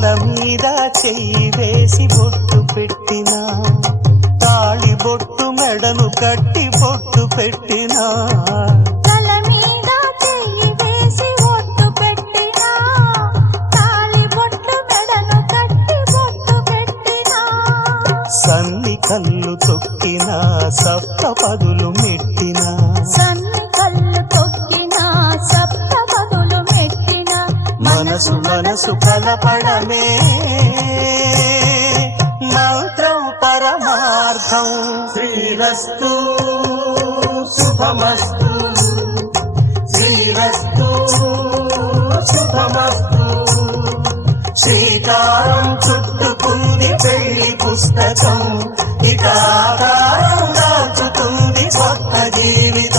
తల మీద చెయ్యి వేసి బొట్టు పెట్టినా, తాళి బొట్టు మెడను కట్టి బొట్టు పెట్టినా, తల మీద చెయ్యి వేసి బొట్టు పెట్టినా, తాళి బొట్టు మెడను కట్టి బొట్టు పెట్టినా, సన్ని కళ్ళు తొక్కినా సప్త పదులు మెట్టినా, సన్ని కళ్ళు తొక్కినా సప్త పదులు మెట్టినా, మనసు మనసు కలపడమే మంత్రం పరమార్థం. శ్రీరస్తు శుభమస్తు, శ్రీరస్తు శుభమస్తు. శ్రీకారం చుట్టుకుంది పెళ్లి పుస్తకం, ఇక ఆకారం దాచుతుంది కొత్త జీవితం.